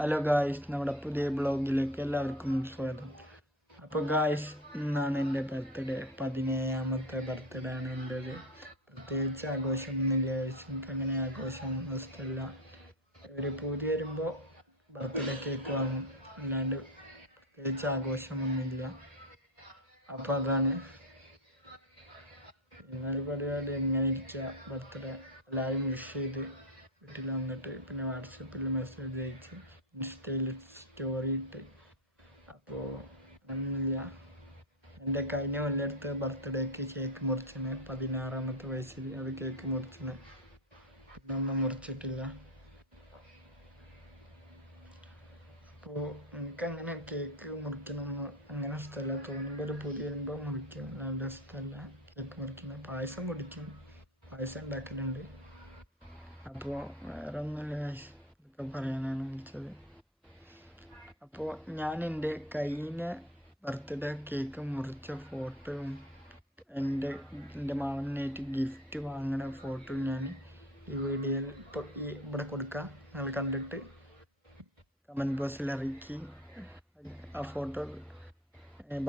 Hello guys, നമ്മുടെ പുതിയ ബ്ലോഗിലേക്ക് എല്ലാവർക്കും സ്വാഗതം. അപ്പോൾ ഗായ്സ്, ഇന്നാണ് എൻ്റെ ബർത്ത്ഡേ. 17ാമത്തെ ബർത്ത്ഡേ ആണ് എൻ്റേത്. പ്രത്യേകിച്ച് ആഘോഷമൊന്നുമില്ല. എനിക്ക് അങ്ങനെ ആഘോഷം ഇഷ്ടമില്ല. ഒരു പൂതി വരുമ്പോൾ ബർത്ത്ഡേ കേക്ക് വാങ്ങും, അല്ലാണ്ട് പ്രത്യേകിച്ച് ആഘോഷമൊന്നുമില്ല. അപ്പോൾ അതാണ് ഇന്നൊരു പരിപാടി. എങ്ങനെ ഇരിക്കുക, ബർത്ത്ഡേ എല്ലാവരും വിഷ് ചെയ്ത് വീട്ടിൽ വന്നിട്ട് പിന്നെ വാട്സപ്പിൽ മെസ്സേജ് അയച്ച് ഇൻസ്റ്റയിൽ സ്റ്റോറി ഇട്ട്. അപ്പോൾ ഒന്നുമില്ല. എൻ്റെ കഴിഞ്ഞ കൊല്ലത്തെ ബർത്ത്ഡേക്ക് കേക്ക് മുറിച്ചിന് 16ാമത്തെ വയസ്സിൽ. അത് കേക്ക് മുറിച്ചിന്, പിന്നെ ഒന്നും മുറിച്ചിട്ടില്ല. അപ്പോൾ എനിക്കങ്ങനെ കേക്ക് മുറിക്കണമെന്ന് അങ്ങനെ ഇഷ്ടമല്ല. തോന്നുമ്പോൾ ഒരു പൊതി വരുമ്പോൾ മുറിക്കും, നല്ല ഇഷ്ടമല്ല കേക്ക് മുറിക്കുന്നത്. പായസം കുടിക്കും, പായസം ഉണ്ടാക്കലുണ്ട്. അപ്പോൾ വേറെ ഒന്നുമില്ല, ഇതൊക്കെ പറയാനാണ് വിളിച്ചത്. അപ്പോൾ ഞാൻ എൻ്റെ കഴിഞ്ഞ ബർത്ത്ഡേ കേക്ക് മുറിച്ച ഫോട്ടോയും എൻ്റെ മാമനായിട്ട് ഗിഫ്റ്റ് വാങ്ങുന്ന ഫോട്ടോയും ഞാൻ ഈ വീഡിയോയിൽ ഇപ്പോൾ ഇവിടെ കൊടുക്കാം. നിങ്ങൾ കണ്ടിട്ട് കമൻറ്റ് ബോക്സിൽ അറിയിക്കി ആ ഫോട്ടോ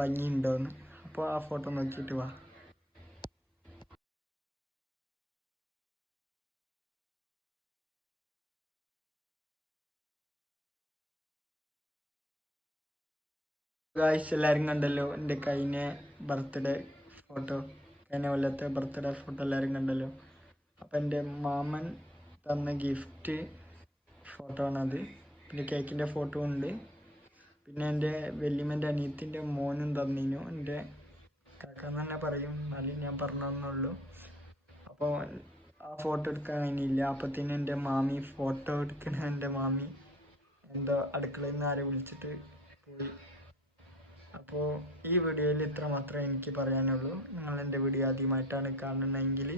ഭംഗിയുണ്ടോയെന്ന്. അപ്പോൾ ആ ഫോട്ടോ നോക്കിയിട്ട് വാ. ഗായ്സ്, എല്ലാവരും കണ്ടല്ലോ എൻ്റെ കഴിഞ്ഞ ബർത്ത്ഡേ ഫോട്ടോ, കഴിഞ്ഞ കൊല്ലത്തെ ബർത്ത്ഡേ ഫോട്ടോ എല്ലാവരും കണ്ടല്ലോ. അപ്പം എൻ്റെ മാമൻ തന്ന ഗിഫ്റ്റ് ഫോട്ടോ ആണത്. പിന്നെ കേക്കിൻ്റെ ഫോട്ടോ ഉണ്ട്. പിന്നെ എൻ്റെ വല്യമ്മൻ്റെ അനിയത്തിൻ്റെ മോനും തന്നിനു. എൻ്റെ കാക്കാന്ന് തന്നെ പറയും, എന്നാലും ഞാൻ പറഞ്ഞെന്നുള്ളൂ. അപ്പോൾ ആ ഫോട്ടോ എടുക്കാൻ കഴിഞ്ഞില്ല. അപ്പത്തിന് എൻ്റെ മാമി ഫോട്ടോ എടുക്കണ എൻ്റെ മാമി എന്തോ അടുക്കളയിൽ നിന്ന് ആരെ വിളിച്ചിട്ട് പോയി. അപ്പോൾ ഈ വീഡിയോയിൽ ഇത്ര മാത്രമേ എനിക്ക് പറയാനുള്ളൂ. നിങ്ങൾ എൻ്റെ വീഡിയോ ആദ്യമായിട്ടാണ് കാണുന്നതെങ്കിൽ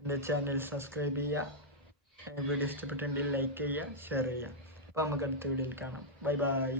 എൻ്റെ ചാനൽ സബ്സ്ക്രൈബ് ചെയ്യുക. വീഡിയോ ഇഷ്ടപ്പെട്ടിട്ടുണ്ടെങ്കിൽ ലൈക്ക് ചെയ്യുക, ഷെയർ ചെയ്യുക. അപ്പോൾ നമുക്ക് അടുത്ത വീഡിയോയിൽ കാണാം. Bye bye.